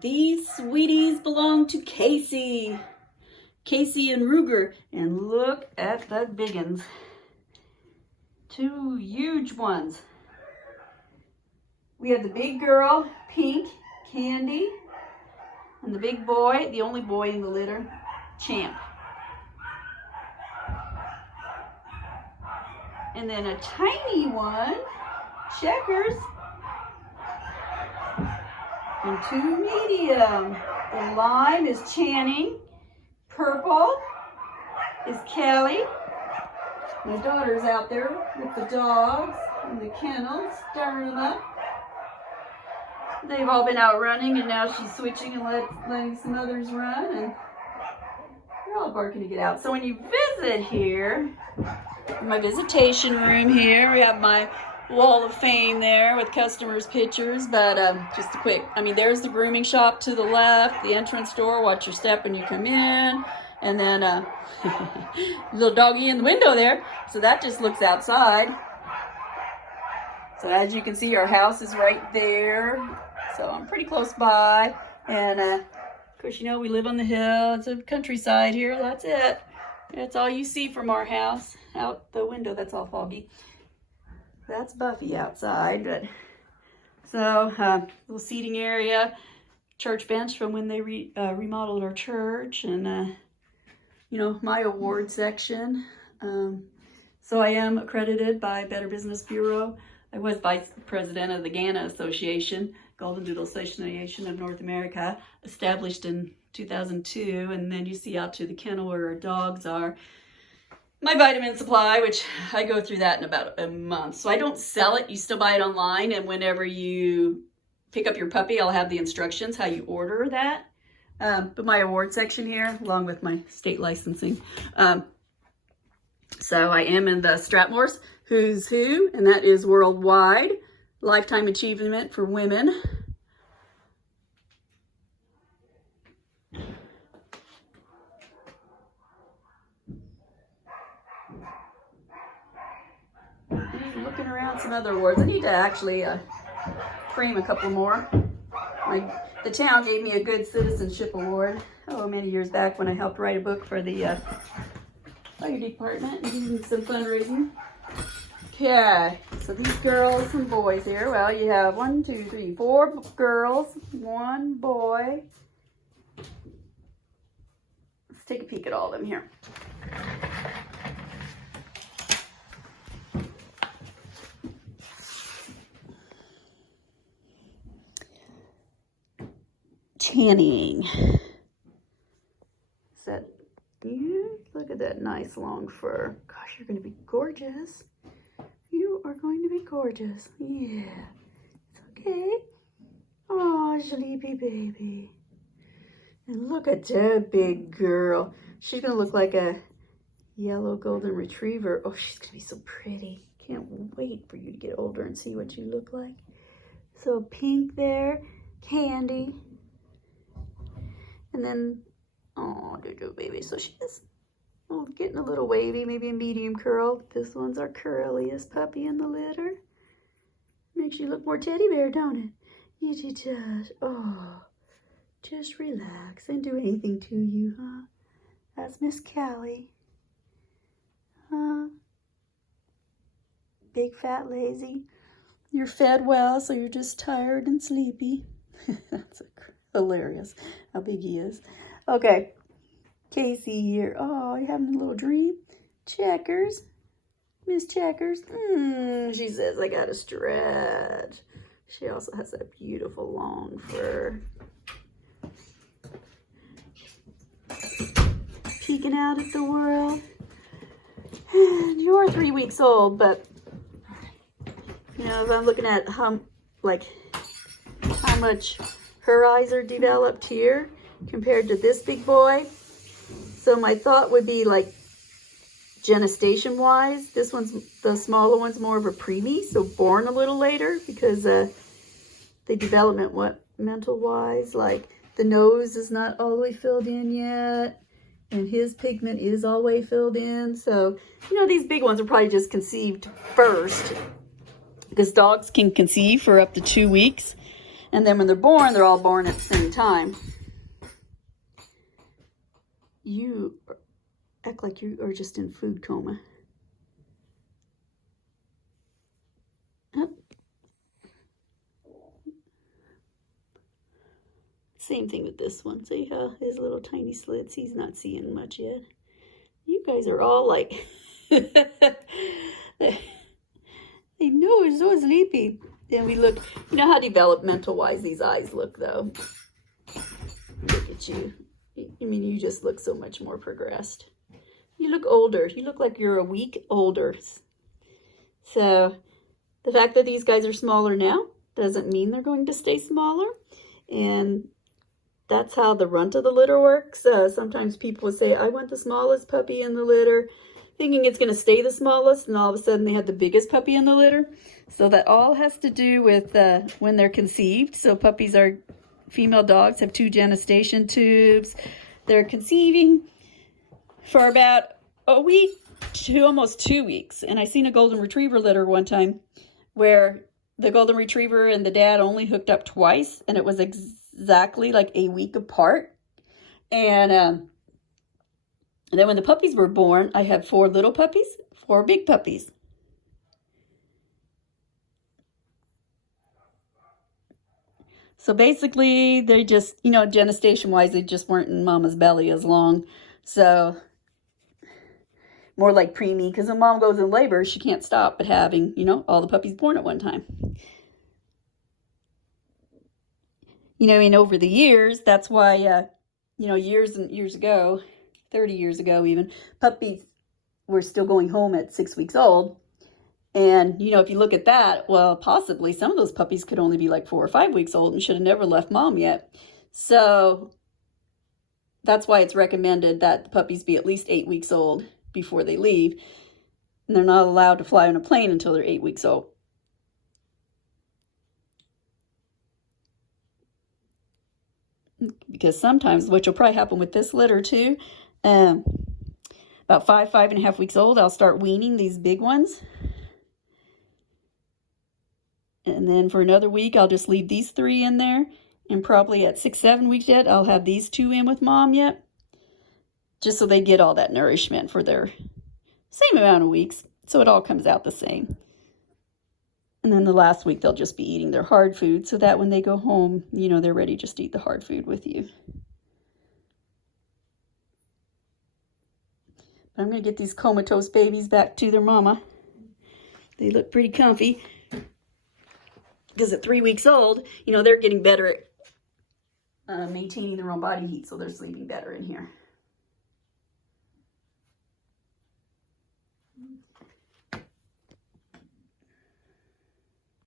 these sweeties belong to Casey. Casey and Ruger. And look at the big ones. Two huge ones. We have the big girl, Pink, Candy. And the big boy, the only boy in the litter, Champ. And then a tiny one, Checkers. And two medium. The lime is Channing. Purple is Kelly. My daughter's out there with the dogs in the kennels, stirring them up. They've all been out running, and now she's switching and letting some others run, and they're all barking to get out. So when you visit here, my visitation room here, we have my wall of fame there with customers' pictures, but just a quick, there's the grooming shop to the left, the entrance door, watch your step when you come in, and then little doggy in the window there, so that just looks outside. So as you can see, our house is right there, so I'm pretty close by, and of course, you know, we live on the hill. It's a countryside here. That's it. That's all you see from our house. Out the window, that's all foggy. That's Buffy outside, but so little seating area, church bench from when they remodeled our church, and you know, my award section. So I am accredited by Better Business Bureau. I was vice president of the GANA Association, Golden Doodle Association of North America, established in 2002, and then you see out to the kennel where our dogs are. My vitamin supply, which I go through that in about a month. So I don't sell it, you still buy it online, and whenever you pick up your puppy, I'll have the instructions how you order that. But my award section here, along with my state licensing. So I am in the Strathmore's Who's Who, and that is worldwide. Lifetime achievement for women. Looking around some other awards. I need to actually frame a couple more. The town gave me a good citizenship award, many years back when I helped write a book for the fire department and doing some fundraising. Okay, so these girls and boys here. Well, you have 1, 2, 3, 4 girls, 1 boy. Let's take a peek at all of them here. Channing. Is that you? Look at that nice long fur. Gosh, you're going to be gorgeous. You are going to be gorgeous. Yeah. It's okay. Oh, sleepy baby. And look at that big girl. She's going to look like a yellow golden retriever. Oh, she's going to be so pretty. Can't wait for you to get older and see what you look like. So Pink there. Candy. And then, oh, doo-doo baby. So she's getting a little wavy, maybe a medium curl. This one's our curliest puppy in the litter. Makes you look more teddy bear, don't it? Yes, it does. Oh, just relax. Didn't do anything to you, huh? That's Miss Callie. Huh? Big, fat, lazy. You're fed well, so you're just tired and sleepy. That's hilarious how big he is. Okay, Casey here. Oh, you having a little dream? Checkers. Miss Checkers. She says, I gotta stretch. She also has that beautiful long fur. Peeking out at the world. And you're 3 weeks old, but you know, if I'm looking at how much her eyes are developed here compared to this big boy. So my thought would be like gestation wise, this one's, the smaller one's more of a preemie, so born a little later because the development mental wise, like the nose is not all the way filled in yet, and his pigment is all the way filled in. So, you know, these big ones are probably just conceived first because dogs can conceive for up to 2 weeks. And then when they're born, they're all born at the same time. You act like you are just in food coma. Same thing with this one. See how his little tiny slits, he's not seeing much yet. You guys are all like, they know he's so sleepy. Then we look, you know how developmental-wise these eyes look, though. Look at you. I mean, you just look so much more progressed. You look older. You look like you're a week older. So the fact that these guys are smaller now doesn't mean they're going to stay smaller. And that's how the runt of the litter works. Sometimes people will say, I want the smallest puppy in the litter, thinking it's going to stay the smallest, and all of a sudden they have the biggest puppy in the litter. So that all has to do with when they're conceived. So puppies are, female dogs have 2 gestation tubes. They're conceiving for about a week to almost 2 weeks. And I seen a golden retriever litter one time where the golden retriever and the dad only hooked up twice, and it was exactly like a week apart. And then when the puppies were born, I had 4 little puppies, 4 big puppies. So basically, they just, you know, gestation-wise, they just weren't in mama's belly as long. So more like preemie, because when mom goes in labor, she can't stop but having, you know, all the puppies born at one time. You know, and over the years, that's why, you know, years and years ago, 30 years ago even, puppies were still going home at 6 weeks old. And, you know, if you look at that, well, possibly some of those puppies could only be like 4 or 5 weeks old and should have never left mom yet. So that's why it's recommended that the puppies be at least 8 weeks old before they leave. And they're not allowed to fly on a plane until they're 8 weeks old. Because sometimes, which will probably happen with this litter too, about 5.5 weeks old, I'll start weaning these big ones. And then for another week, I'll just leave these 3 in there. And probably at 6-7 weeks yet, I'll have these 2 in with mom yet. Just so they get all that nourishment for their same amount of weeks. So it all comes out the same. And then the last week, they'll just be eating their hard food. So that when they go home, you know, they're ready just to eat the hard food with you. But I'm going to get these comatose babies back to their mama. They look pretty comfy. Because at 3 weeks old, you know, they're getting better at maintaining their own body heat, so they're sleeping better in here.